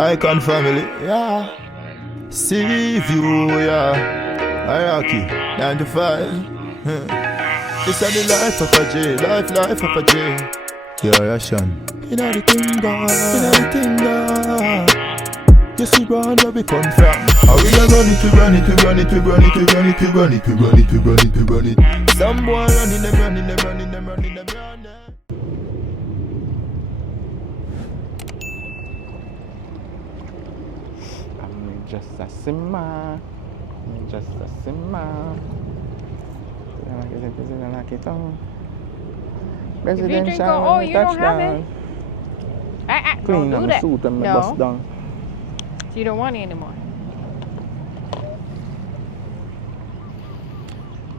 Icon family, yeah. Sea view, yeah. Hierarchy, 9 to 5. This is the life of a J, life of a J. Yeah, yeah, Sean. Inna the kingdom, inna the kingdom. You see run where we come from. How we a run it, we run it, we run it, we run it, we run it, we run it, we run it, we run it, we run it. Some boy running, them running, them running, them running, them running. I'm just a simmer. I'm just a simmer. Presidential oh, you don't have it. Clean don't on do my that. suit and my No. bust down. So you don't want it anymore.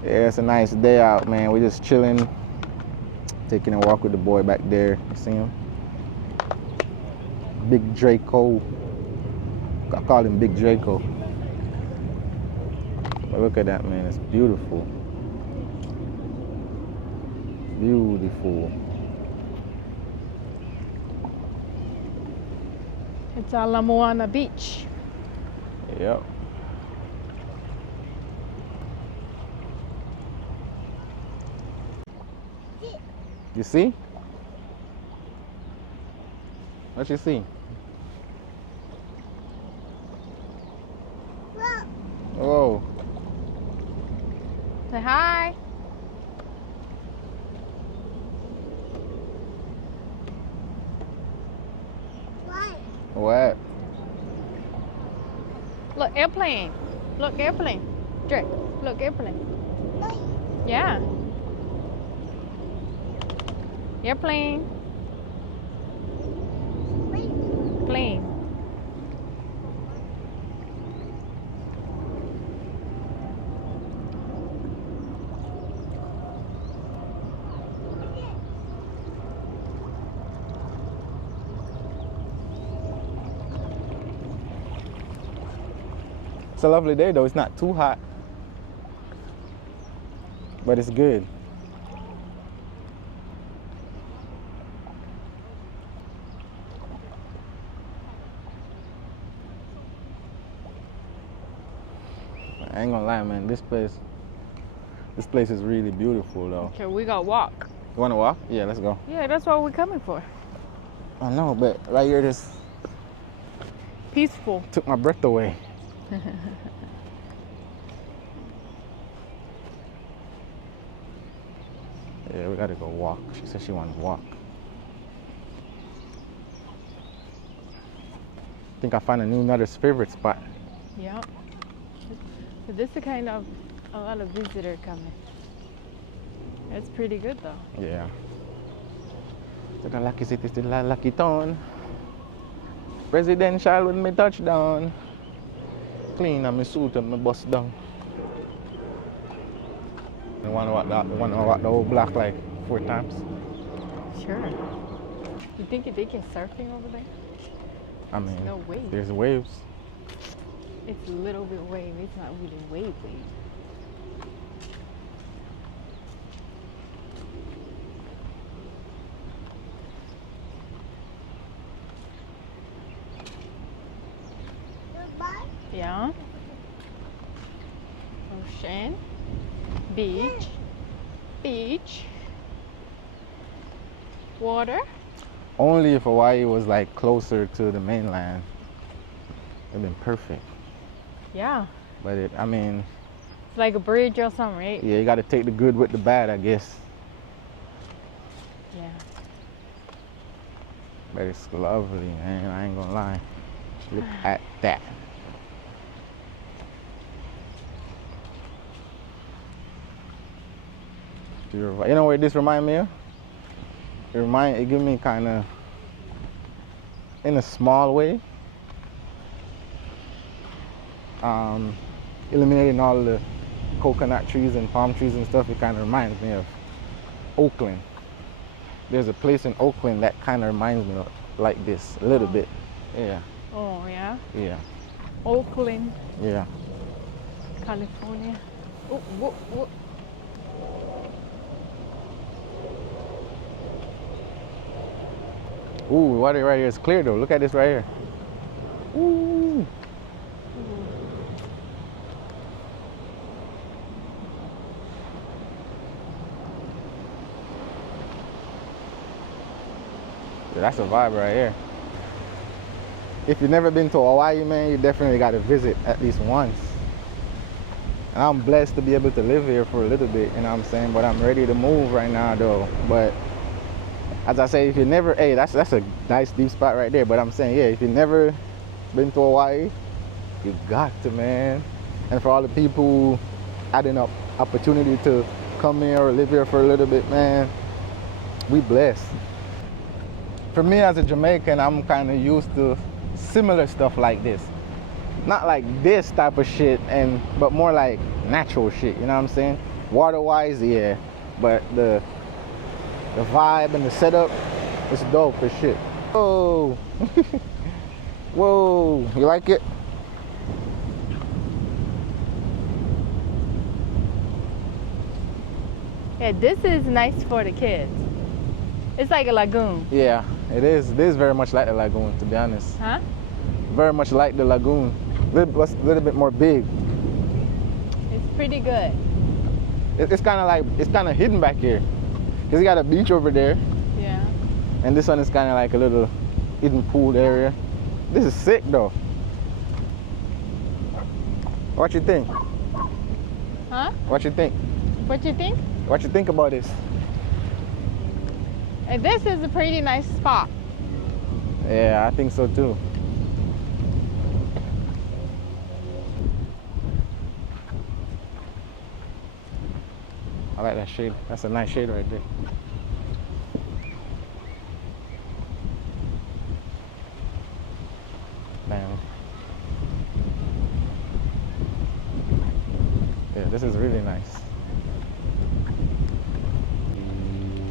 Yeah, it's a nice day out, man. We're just chilling, taking a walk with the boy back there. You see him? Big Draco. I call him Big Draco. But look at that, man. It's beautiful. Beautiful. It's Ala Moana Beach. Yep. You see? What you see? Whoa. Say hi. What? Look, airplane. Look, airplane. Drake, look, airplane. Yeah. Airplane. Plane. It's a lovely day though. It's not too hot, but it's good. I ain't gonna lie, man. This place is really beautiful though. Okay, we gotta walk. You wanna walk? Yeah, let's go. Yeah, that's what we're coming for. I know, but right here, this Peaceful. took my breath away. Yeah, we gotta go walk. She said she wanted to walk. I think I found another favorite spot. Yeah. So this is kind of a lot of visitor coming. It's pretty good though. Yeah. To the lucky city, to the lucky town. Presidential with me touchdown. Clean on my suit and my bust down. I wanna walk the whole block like 4 times. Sure. You think they can surfing over there? I mean, no waves. There's waves. It's a little bit wave. It's not really wave. Yeah. Ocean. Beach. Beach. Water. Only if Hawaii was like closer to the mainland, it'd been perfect. Yeah. But I mean, it's like a bridge or something, right? Yeah, you gotta take the good with the bad, I guess. Yeah. But it's lovely, man. I ain't gonna lie. Look at that. You know what this remind me of? It give me kind of, in a small way, eliminating all the coconut trees and palm trees and stuff. It kind of reminds me of Oakland. There's a place in Oakland that kind of reminds me of like this a little bit. Yeah. Oh yeah. Yeah. Oakland. Yeah. California. Oh, whoa, whoa. Ooh, water right here is clear though. Look at this right here. Ooh. Yeah, that's a vibe right here. If you've never been to Hawaii, man, you definitely got to visit at least once. And I'm blessed to be able to live here for a little bit, you know what I'm saying? But I'm ready to move right now, though. But as I say, if you never, hey, that's a nice deep spot right there. But I'm saying, yeah, if you've never been to Hawaii, you got to, man. And for all the people who had an opportunity to come here or live here for a little bit, man, we blessed. For me as a Jamaican, I'm kind of used to similar stuff like this. Not like this type of shit, but more like natural shit, you know what I'm saying? Water-wise, yeah, but the vibe and the setup is dope as shit. Whoa. Whoa, you like it? Yeah, this is nice for the kids. It's like a lagoon. Yeah, it is. It is very much like the lagoon, to be honest. Huh? Very much like the lagoon. A little bit more big. It's pretty good. It's kind of hidden back here. Cause you got a beach over there. Yeah. And this one is kind of like a little hidden pool area. This is sick though. What you think? Huh? What you think? What you think? What you think about this? And this is a pretty nice spot. Yeah, I think so too. I like that shade. That's a nice shade right there. Damn. Yeah, this is really nice.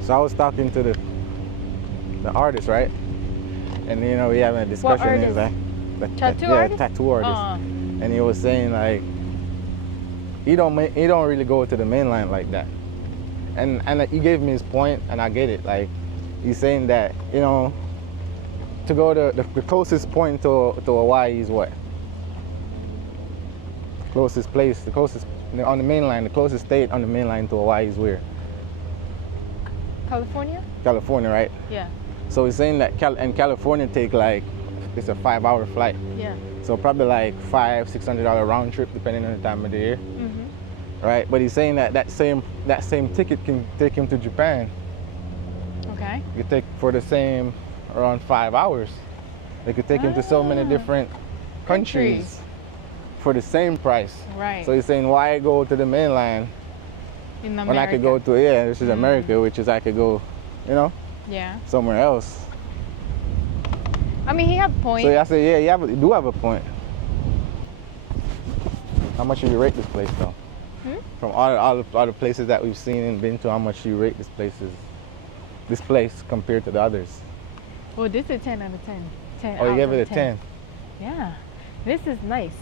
So I was talking to the artist, right? And you know, we having a discussion. What He was like, Tattoo yeah, artist? tattoo artist. And he was saying like, he don't really go to the mainland like that. And he gave me his point, and I get it. Like, he's saying that, you know, to go to the closest point to Hawaii is what? Closest place, the closest on the mainland, the closest state on the mainland to Hawaii is where? California? California, right? Yeah. So he's saying that California take like, it's a 5-hour flight. Yeah. So probably like $500-$600 round trip depending on the time of the year. Right, but he's saying that same ticket can take him to Japan. Okay. You take for the same around 5 hours. They could take him to so many different countries for the same price. Right. So he's saying, why go to the mainland In America. when I could go to, yeah, this is America, which is I could go, you know, Yeah. somewhere else. I mean, he had a point. So I said, yeah, you do have a point. How much do you rate this place though? From all the places that we've seen and been to, how much do you rate this place compared to the others? Well, this is 10 out of 10. 10 Oh, you out gave of it a 10? Yeah. This is nice.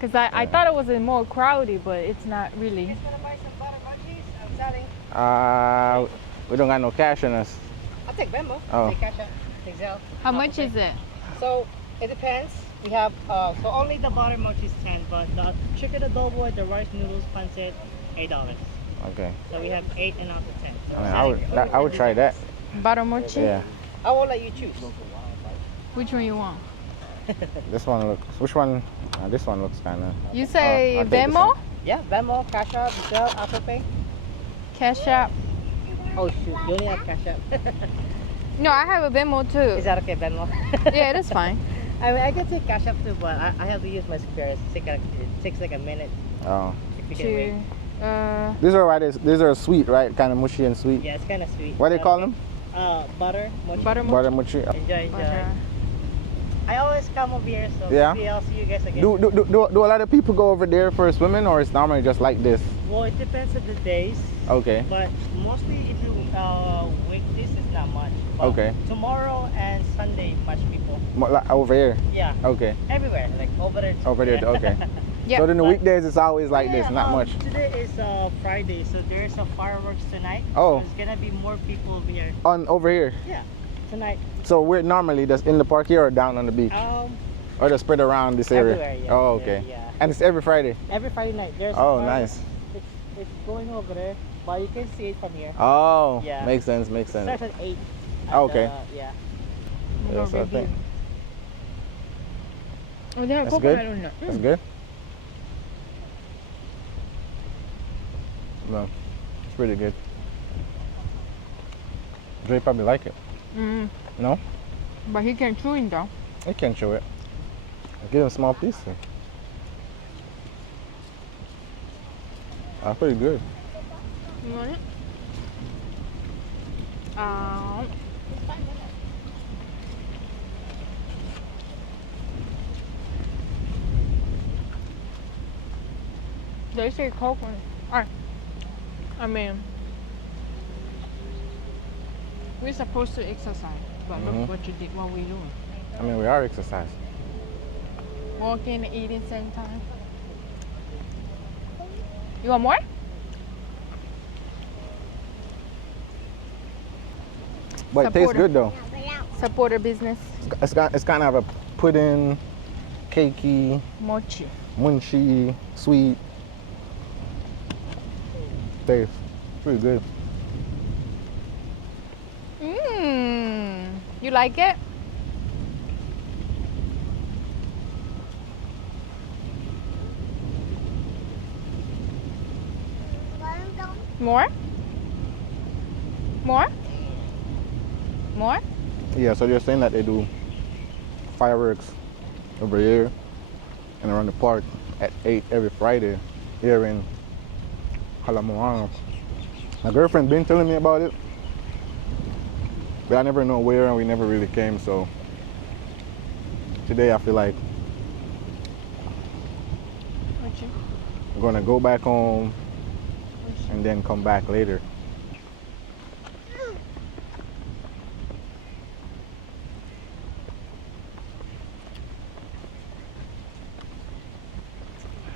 Because I thought it was more crowded, but it's not really. You guys want to buy some butter munchies? I'm selling. We don't got no cash on us. I'll take Venmo. Oh. Take Cash App. Take Zelle. How much is it? So it depends. We have so only the butter munchies 10, but the chicken adobo, the rice noodles, pancit, $8. Okay. So we have 8 and out of 10. So I mean, I would try that. Butter mochi? Yeah. I will let you choose. Which one you want? This one looks. Which one? This one looks kind of. You say I'll take this Venmo? one. Yeah, Venmo, Cash App, Zelle, Apple Pay. Cash App? Oh shoot, you only have Cash App. No, I have a Venmo too. Is that okay, Venmo? Yeah, that's fine. I mean, I can take Cash App too, but I have to use my spares. It takes like a minute. Oh. If you can wait. These are right. These are sweet, right? Kind of mushy and sweet. Yeah, it's kind of sweet. What do they call them? Butter mochi. Butter mochi. Butter mochi. Enjoy, enjoy. Butter. I always come over here, so Yeah. maybe I'll see you guys again. Do a lot of people go over there for swimming, or it's normally just like this? Well, it depends on the days, Okay. but mostly if you weekdays is not much. But Okay. tomorrow and Sunday, much people. Over here. Yeah. Okay. Everywhere, like over there. Too. Over there. Okay. Yeah. So then the weekdays it's always like Yeah, this, not much. Today is Friday, so there's a fireworks tonight. Oh. So there's gonna be more people over here. Over here. Yeah, tonight. So we're normally just in the park here or down on the beach. Or just spread around this area? Everywhere, yeah. Oh, okay. Yeah. And it's every Friday? Every Friday night. There's Oh, one, nice. It's going over there, but you can see it from here. Oh, Yeah. makes sense, makes It sense. starts at 8. Oh, okay. Yeah. Yeah, so I think Oh, they have that's coconut good. on it. That's good. No, it's pretty good. Dre probably like it. Mm. No? But he can chew it though. He can chew it. Give him a small piece. That's pretty good. You want it? They say coconut. I mean, we're supposed to exercise, but look what you did, what we doing. I mean, we are exercising. Walking, eating, same time. You want more? But it tastes Supporter. good though. Support a business. It's kind of a pudding, cakey, Mochi. munchy, sweet taste. Pretty good. Mmm. You like it? More? More? More? Yeah, so they're saying that they do fireworks every year and around the park at 8 every Friday here in Halamoana. My girlfriend's been telling me about it, but I never know where and we never really came, so today I feel like Mochi. I'm gonna go back home and then come back later.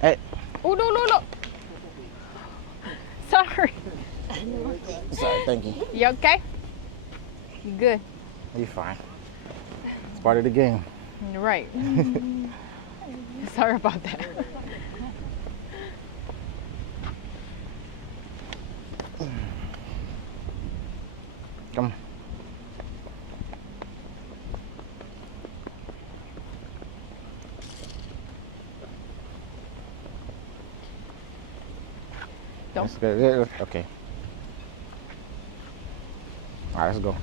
Hey. Oh, no, no, no. Sorry. Sorry, thank you. You okay? You good? You're fine. It's part of the game. You're right. Sorry about that. Come on. Don't. That's good. Yeah, okay. All right, let's go.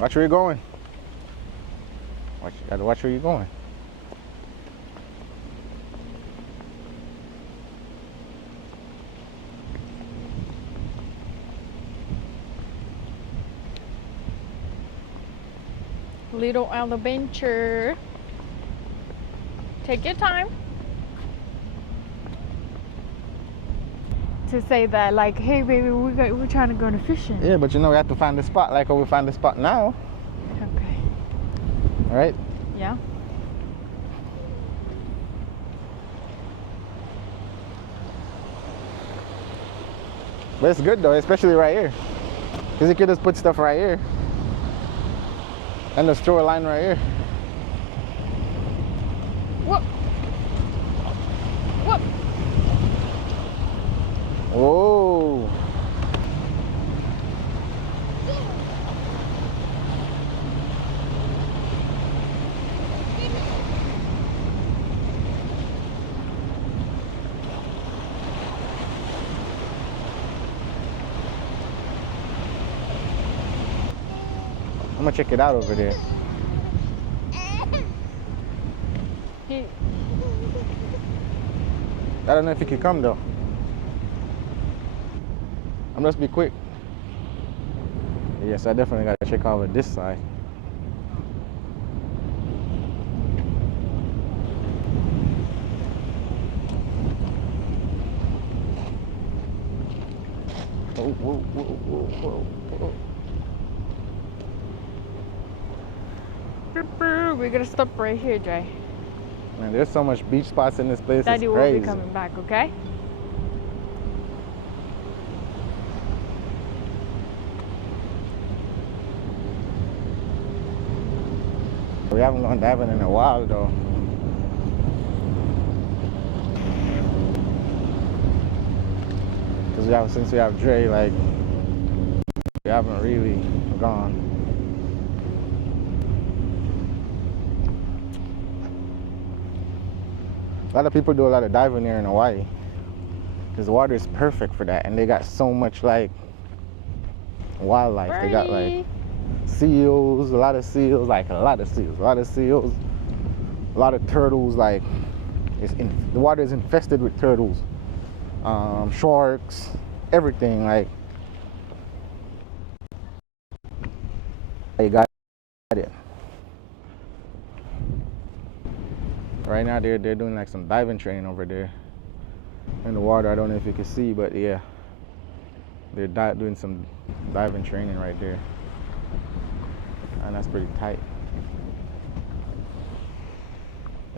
Watch where you're going. You gotta watch where you're going. Little adventure. Take your time. To say that, like, hey, baby, we're trying to go to fishing. Yeah, but you know we have to find the spot like how we find the spot now. Okay. All right? Yeah. But it's good though, especially right here. Because you could just put stuff right here. And just throw a line right here. Whoop. Whoop. Whoa. I'm gonna check it out over there. He, I don't know if he can come though. I must be quick. Yes, I definitely gotta check over this side. Whoa, whoa, whoa, whoa, whoa, whoa. We're gonna stop right here, Jay. Man, there's so much beach spots in this place. Daddy It's will crazy. be coming back, okay? We haven't gone diving in a while though. Because since we have Dre, like, we haven't really gone. A lot of people do a lot of diving here in Hawaii because the water is perfect for that, and they got so much like wildlife. They got like seals, a lot of seals, a lot of turtles. Like, the water is infested with turtles, sharks, everything. Like, you got it. Right now they're doing like some diving training over there in the water. I don't know if you can see, but yeah, they're doing some diving training right there, and that's pretty tight.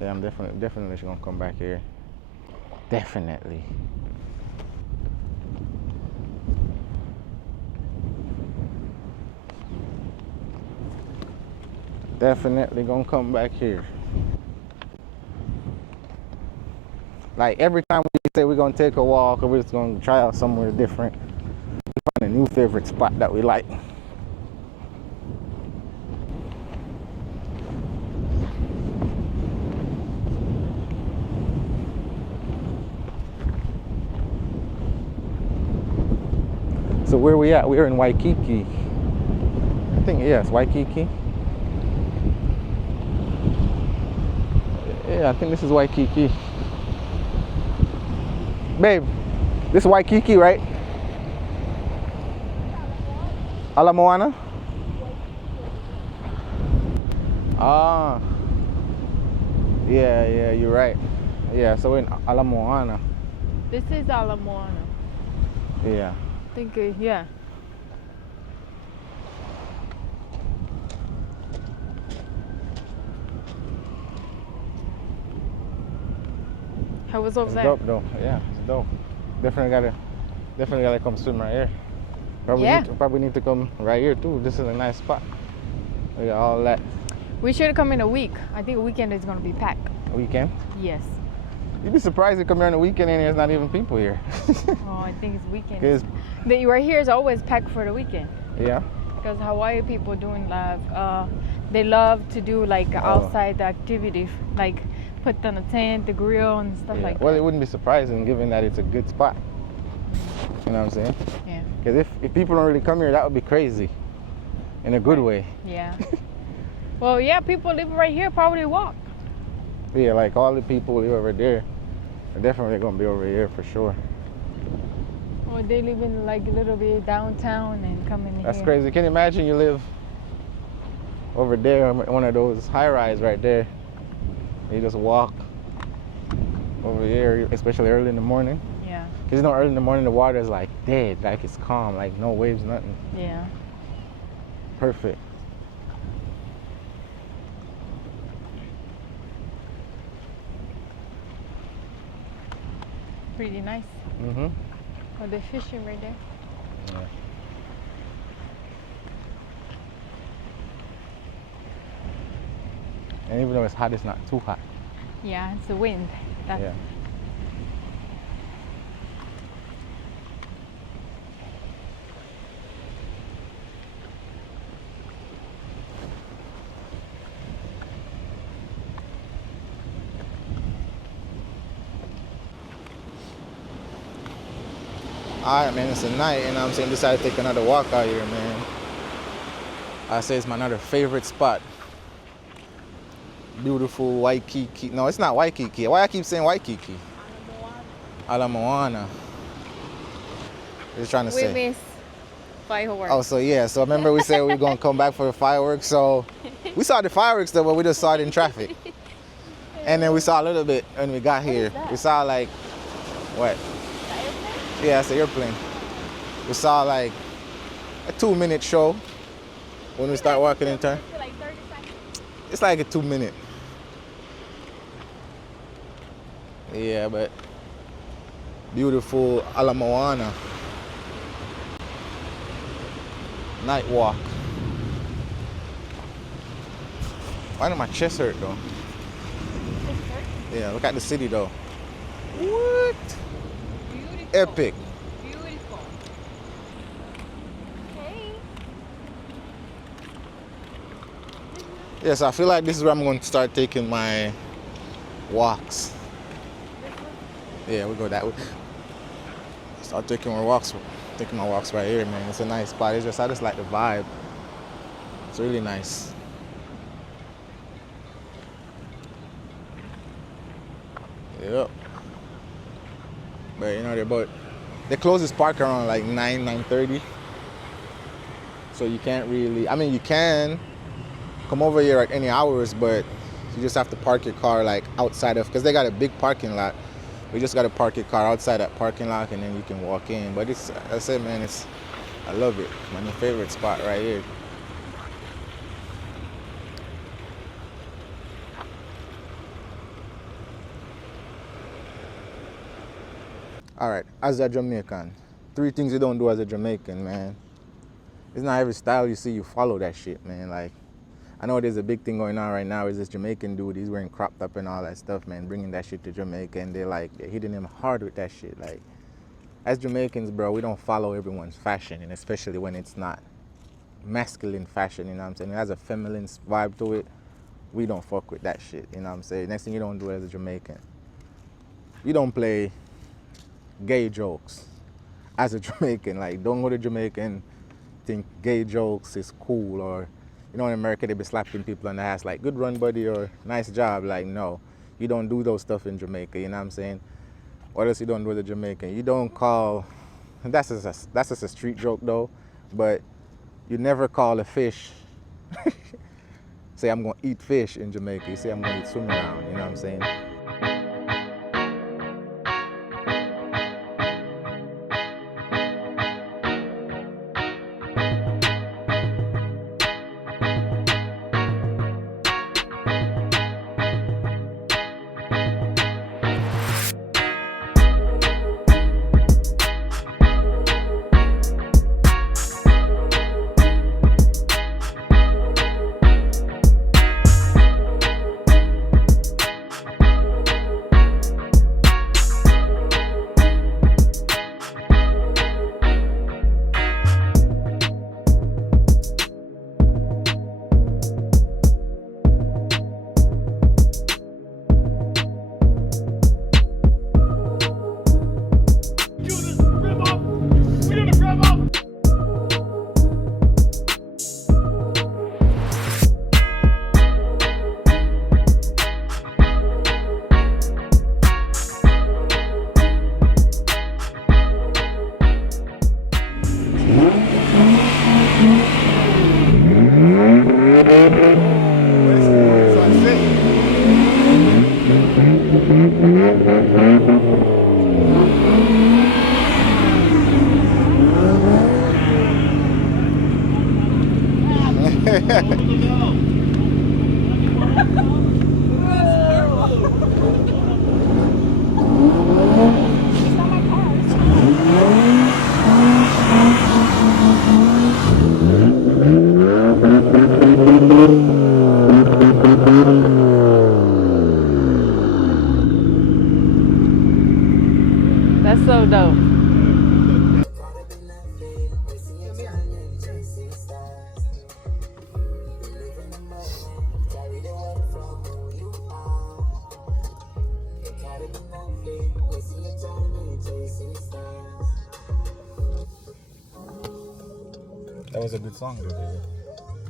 Yeah, I'm definitely gonna come back here. Definitely. Definitely gonna come back here. Like, every time we say we're gonna take a walk or we're just gonna try out somewhere different, we find a new favorite spot that we like. So where we at? We're in Waikiki. I think, yes, Waikiki. Yeah, I think this is Waikiki. Babe, this is Waikiki, right? Ala Moana? Ah. Yeah, you're right. Yeah, so we're in Ala Moana. This is Ala Moana. Yeah. I think, yeah. How was over It's there? dope though. Yeah, it's dope. Definitely gotta come swim right here. Probably need to come right here too. This is a nice spot. We got all that. We should come in a week. I think a weekend is gonna be packed. Weekend. Yes. You'd be surprised to come here on the weekend and there's not even people here. Oh, I think it's weekend. 'Cause- The right here is always packed for the weekend. Yeah. Because Hawaii people doing they love to do like outside activity, like put on a tent, the grill and stuff like Well, that. it wouldn't be surprising given that it's a good spot. You know what I'm saying? Yeah. Because if people don't really come here, that would be crazy. In a good way. Yeah. Well, yeah, people living right here probably walk. Yeah, like all the people live over there are definitely gonna be over here for sure. Or they live in like a little bit downtown and come in here. That's crazy. Can you imagine you live over there on one of those high-rise right there? You just walk over here, especially early in the morning. Yeah. Because you know, early in the morning the water is like dead, like it's calm, like no waves, nothing. Yeah. Perfect. Pretty nice. Mm-hmm. Oh, they're fishing right there. Yeah. And even though it's hot, it's not too hot. Yeah, it's the wind. That's Yeah. Alright, man, it's a night, and I'm saying decided to take another walk out here, man. I say it's my another favorite spot. Beautiful Waikiki. No, it's not Waikiki. Why I keep saying Waikiki? Ala Moana. Just trying to we say. miss fireworks. Oh, so yeah. So remember we said we were gonna come back for the fireworks. So we saw the fireworks though, but we just saw it in traffic. And then we saw a little bit when we got here. We saw like what? Yeah, it's an airplane. We saw like a 2-minute show when we start walking in turn. It's like a 2-minute. Yeah, but beautiful Ala Moana. Night walk. Why did my chest hurt though? Yeah, look at the city though. What? Beautiful. Epic. Beautiful. Hey. Yes, I feel like this is where I'm going to start taking my walks. Yeah, we go that way. Start taking my walks right here, man. It's a nice spot. I just like the vibe. It's really nice. Yep. But you know, they close this park around like 9:30. So you can't really, I mean, you can come over here at any hours, but you just have to park your car like outside of, because they got a big parking lot. We just got to park your car outside that parking lot and then you can walk in. But it's, I said, man, I love it. My favorite spot right here. All right, as a Jamaican, 3 things you don't do as a Jamaican, man. It's not every style you see you follow that shit, man. Like, I know there's a big thing going on right now. Is this Jamaican dude? He's wearing crop top and all that stuff, man. Bringing that shit to Jamaica, and they're hitting him hard with that shit. Like, as Jamaicans, bro, we don't follow everyone's fashion, and especially when it's not masculine fashion. You know what I'm saying? It has a feminine vibe to it. We don't fuck with that shit. You know what I'm saying? Next thing you don't do as a Jamaican, you don't play gay jokes as a Jamaican. Like, don't go to Jamaica and think gay jokes is cool, or you know, in America they be slapping people on the ass like good run buddy or nice job. Like, no, you don't do those stuff in Jamaica. You know what I'm saying? What else you don't do as a Jamaican? You don't call, that's just a street joke though, but you never call a fish say I'm gonna eat fish in Jamaica. You say I'm gonna eat swim around. You know what I'm saying? That's so dope. That was a good song, though, baby.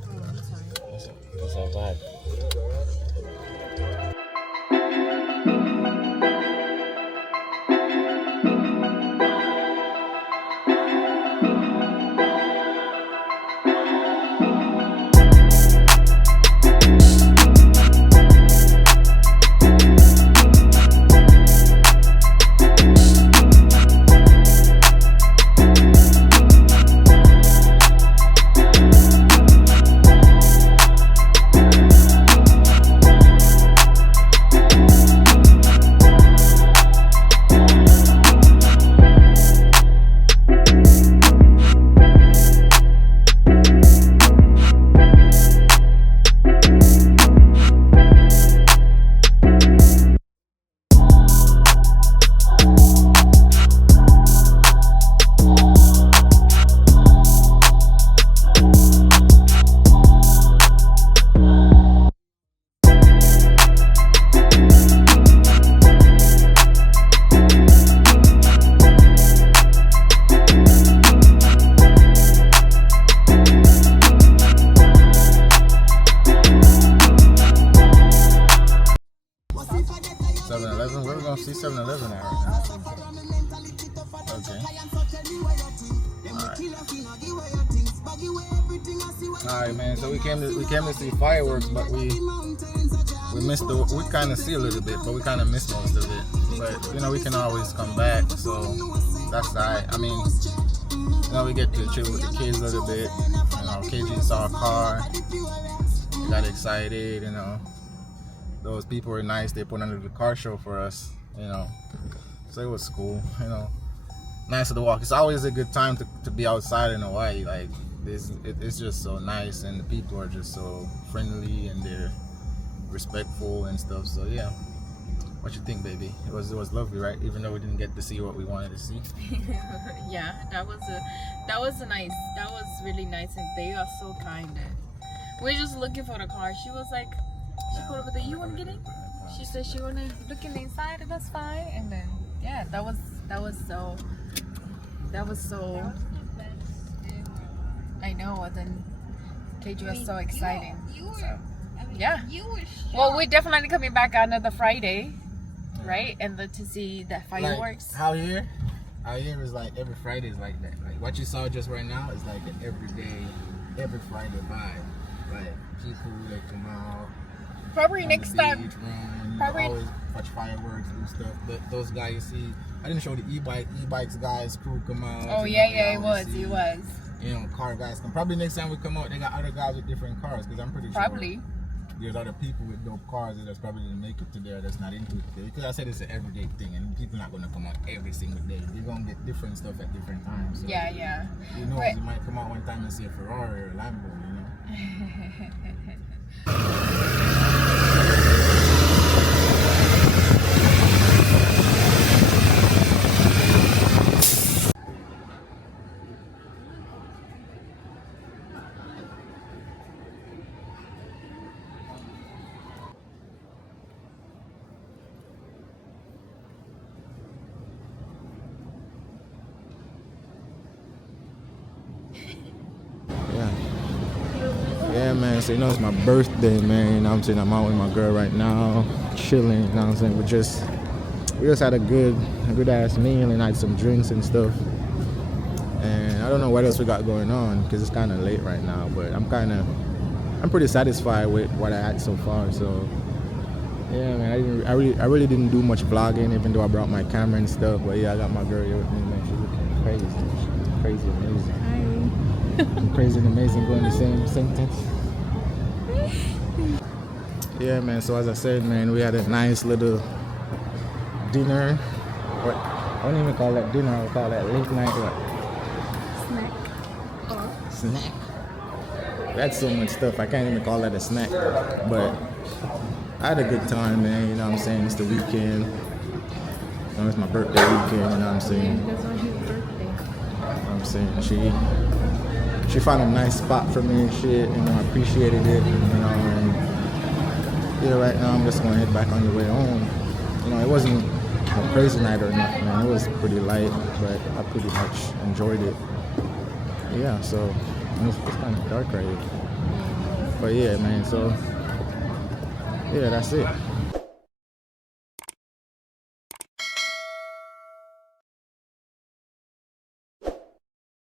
Oh, I'm sorry. That's our vibe. Alright, man. So we came to see fireworks, but we missed we kind of see a little bit, but we kind of missed most of it. But you know, we can always come back, so that's alright. I mean, you know, we get to chill with the kids a little bit. You know, KG saw a car, we got excited. You know, those people were nice. They put on a car show for us. You know, so it was cool. You know, nice to walk. It's always a good time to be outside in Hawaii. Like it's just so nice, and the people are just so friendly and they're respectful and stuff. So yeah, what you think, baby? It was lovely, right? Even though we didn't get to see what we wanted to see. Yeah, that was really nice, and they are so kind. We're just looking for the car. She was like, she put over there, you want to get in? She said she want to look in the inside, and that's fine. And then yeah, that was so I know. And then KG was so exciting. So yeah. Well, we're definitely coming back another Friday, right? And to see the fireworks. Like, out here is like every Friday is like that. Like what you saw just right now is like an every Friday vibe. Like people they come out. Probably next time. Probably always watch fireworks and stuff. But those guys you see, I didn't show the e-bikes guys crew come out. Oh yeah, it was. You know, car guys come. Probably next time we come out, they got other guys with different cars because I'm pretty sure there's other people with dope cars that's probably didn't make it to there that's not into it today. Because I said it's an everyday thing and people not gonna come out every single day. They're gonna get different stuff at different times. So Yeah. Who knows? You might come out one time and see a Ferrari or a Lambo. You know. Yeah, man, so you know it's my birthday, man, you know what I'm saying? I'm out with my girl right now, chilling, you know what I'm saying? We just had a good ass meal and had some drinks and stuff. And I don't know what else we got going on because it's kind of late right now, but I'm pretty satisfied with what I had so far. So yeah, man, I really didn't do much vlogging, even though I brought my camera and stuff. But yeah, I got my girl here with me, man. She's looking crazy. She's crazy amazing. Crazy and amazing going the same sentence. Yeah, man, so as I said, man, we had a nice little dinner. What? I don't even call that dinner, I would call that late night what? Snack. That's so much stuff, I can't even call that a snack. But I had a good time, man, you know what I'm saying? It's the weekend. You know, it's my birthday weekend, you know what I'm saying? That's on his birthday. You know what I'm saying? She found a nice spot for me and shit, you know, I appreciated it, you know, and yeah, right now I'm just gonna head back on the way home. You know, it wasn't a crazy night or nothing, man. It was pretty light, but I pretty much enjoyed it. Yeah, so it's kind of dark right here. But yeah, man, so yeah, that's it.